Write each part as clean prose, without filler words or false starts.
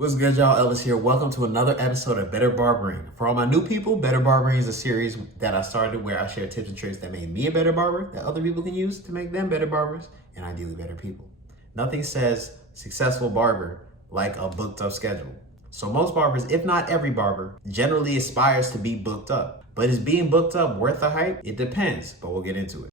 What's good, y'all? Elvis here. Welcome to another episode of Better Barbering. For all my new people, Better Barbering is a series that I started where I share tips and tricks that made me a better barber that other people can use to make them better barbers and ideally better people. Nothing says successful barber like a booked up schedule. So most barbers, if not every barber, generally aspires to be booked up. But is being booked up worth the hype? It depends, but we'll get into it.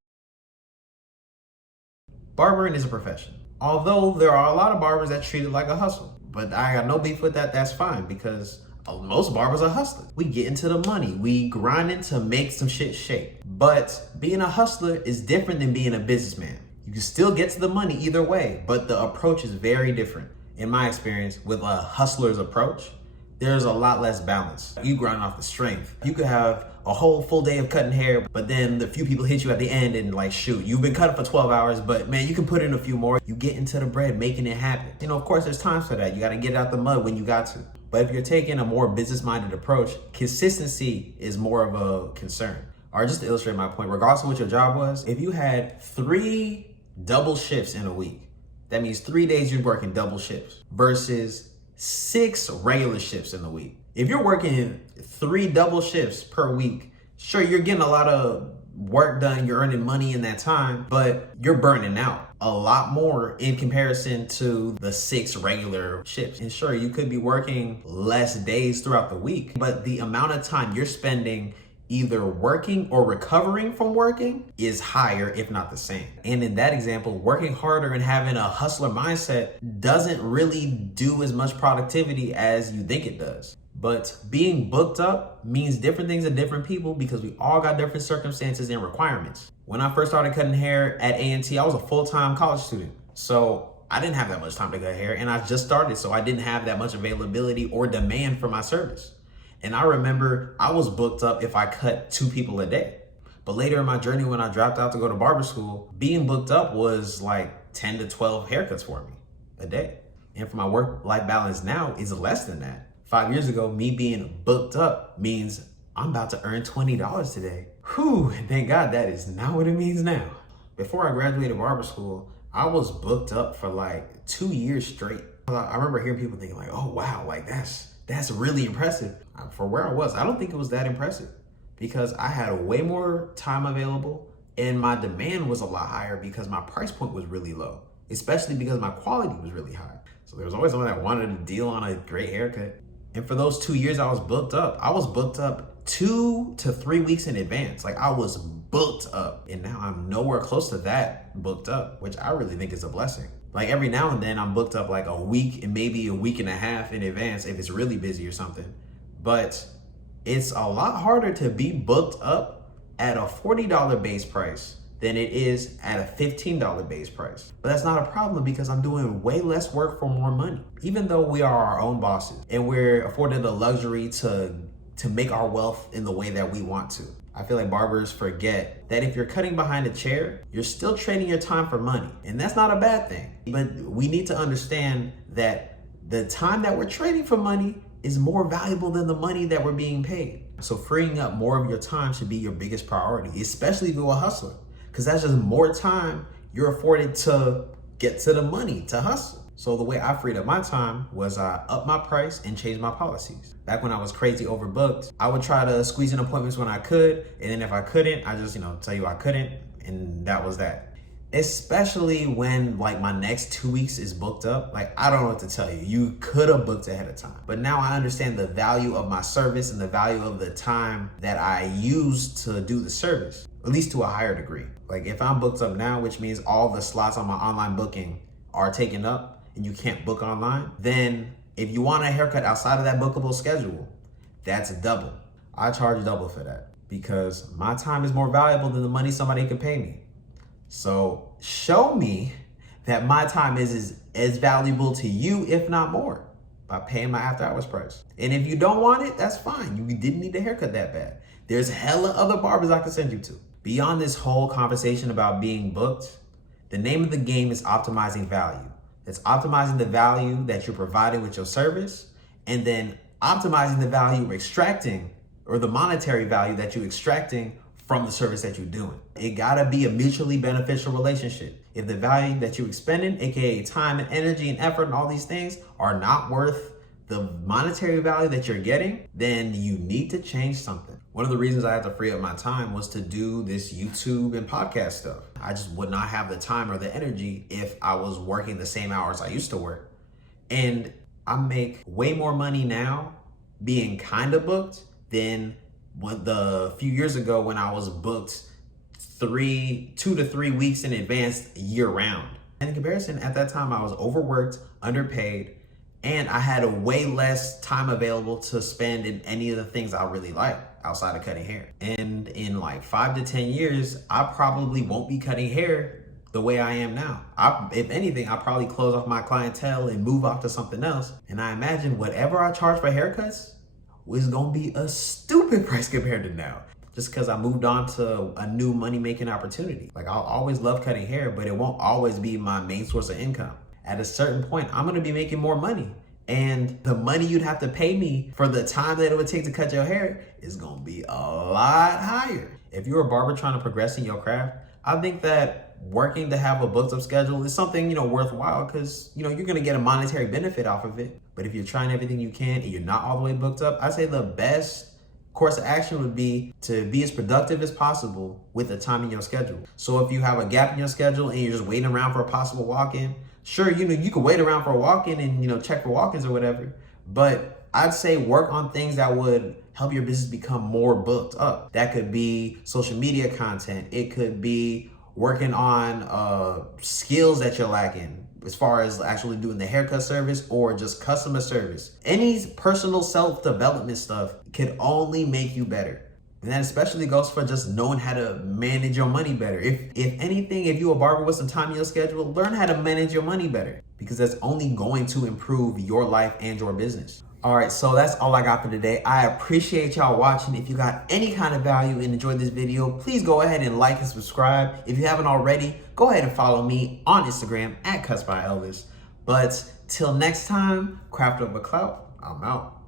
Barbering is a profession. Although there are a lot of barbers that treat it like a hustle. But I got no beef with that, that's fine, because most barbers are hustlers. We get into the money, we grinding to make some shit shake. But being a hustler is different than being a businessman. You can still get to the money either way, but the approach is very different. In my experience, with a hustler's approach, there's a lot less balance. You grind off the strength. You could have a whole full day of cutting hair, but then the few people hit you at the end and like, shoot, you've been cutting for 12 hours, but man, you can put in a few more. You get into the bread, making it happen. You know, of course, there's times for that. You got to get out the mud when you got to. But if you're taking a more business-minded approach, consistency is more of a concern. Or just to illustrate my point, regardless of what your job was, if you had 3 double shifts in a week, that means 3 days you're working double shifts versus 6 regular shifts in the week. If you're working 3 double shifts per week, sure, you're getting a lot of work done, you're earning money in that time, but you're burning out a lot more in comparison to the 6 regular shifts. And sure, you could be working less days throughout the week, but the amount of time you're spending either working or recovering from working is higher, if not the same. And in that example, working harder and having a hustler mindset doesn't really do as much productivity as you think it does. But being booked up means different things to different people because we all got different circumstances and requirements. When I first started cutting hair at A&T, I was a full-time college student. So I didn't have that much time to cut hair, and I just started, so I didn't have that much availability or demand for my service. And I remember I was booked up if I cut 2 people a day. But later in my journey, when I dropped out to go to barber school, being booked up was like 10 to 12 haircuts for me a day. And for my work-life balance now is less than that. 5 years ago, me being booked up means I'm about to earn $20 today. Whew, thank God that is not what it means now. Before I graduated barber school, I was booked up for like 2 years straight. I remember hearing people thinking like, oh wow, like that's really impressive. For where I was, I don't think it was that impressive because I had way more time available and my demand was a lot higher because my price point was really low, especially because my quality was really high. So there was always someone that wanted a deal on a great haircut. And for those 2 years I was booked up 2 to 3 weeks in advance. Like I was booked up, and now I'm nowhere close to that booked up, which I really think is a blessing. Like every now and then I'm booked up like a week and maybe a week and a half in advance if it's really busy or something. But it's a lot harder to be booked up at a $40 base price than it is at a $15 base price. But that's not a problem because I'm doing way less work for more money. Even though we are our own bosses and we're afforded the luxury to make our wealth in the way that we want to. I feel like barbers forget that if you're cutting behind a chair, you're still trading your time for money. And that's not a bad thing. But we need to understand that the time that we're trading for money is more valuable than the money that we're being paid. So freeing up more of your time should be your biggest priority, especially if you're a hustler, because that's just more time you're afforded to get to the money, to hustle. So the way I freed up my time was I upped my price and changed my policies. Back when I was crazy overbooked, I would try to squeeze in appointments when I could. And then if I couldn't, I just, tell you I couldn't. And that was that. Especially when like my next 2 weeks is booked up. Like, I don't know what to tell you. You could have booked ahead of time. But now I understand the value of my service and the value of the time that I used to do the service, at least to a higher degree. Like if I'm booked up now, which means all the slots on my online booking are taken up, and you can't book online, then if you want a haircut outside of that bookable schedule, that's double. I charge double for that because my time is more valuable than the money somebody can pay me. So show me that my time is as valuable to you, if not more, by paying my after hours price. And if you don't want it, that's fine. You didn't need a haircut that bad. There's hella other barbers I can send you to. Beyond this whole conversation about being booked, the name of the game is optimizing value. It's optimizing the value that you're providing with your service and then optimizing the value you're extracting or the monetary value that you're extracting from the service that you're doing. It gotta be a mutually beneficial relationship. If the value that you're expending, AKA time and energy and effort and all these things, are not worth the monetary value that you're getting, then you need to change something. One of the reasons I had to free up my time was to do this YouTube and podcast stuff. I just would not have the time or the energy if I was working the same hours I used to work. And I make way more money now being kind of booked than the few years ago when I was booked 2 to 3 weeks in advance year round. And in comparison, at that time I was overworked, underpaid, and I had a way less time available to spend in any of the things I really like outside of cutting hair. And in like 5 to 10 years, I probably won't be cutting hair the way I am now. If anything, I'll probably close off my clientele and move off to something else. And I imagine whatever I charge for haircuts is gonna be a stupid price compared to now. Just because I moved on to a new money-making opportunity. Like, I'll always love cutting hair, but it won't always be my main source of income. At a certain point, I'm gonna be making more money. And the money you'd have to pay me for the time that it would take to cut your hair is gonna be a lot higher. If you're a barber trying to progress in your craft, I think that working to have a booked up schedule is something, worthwhile, because, you're gonna get a monetary benefit off of it. But if you're trying everything you can and you're not all the way booked up, I'd say the best course of action would be to be as productive as possible with the time in your schedule. So if you have a gap in your schedule and you're just waiting around for a possible walk-in, sure, you can wait around for a walk-in and, check for walk-ins or whatever. But I'd say work on things that would help your business become more booked up. That could be social media content. It could be working on skills that you're lacking as far as actually doing the haircut service or just customer service. Any personal self-development stuff could only make you better. And that especially goes for just knowing how to manage your money better. If anything, if you're a barber with some time in your schedule, learn how to manage your money better, because that's only going to improve your life and your business. All right, so that's all I got for today. I appreciate y'all watching. If you got any kind of value and enjoyed this video, please go ahead and like and subscribe. If you haven't already, go ahead and follow me on Instagram @CutsByElvis. But till next time, craft over clout, I'm out.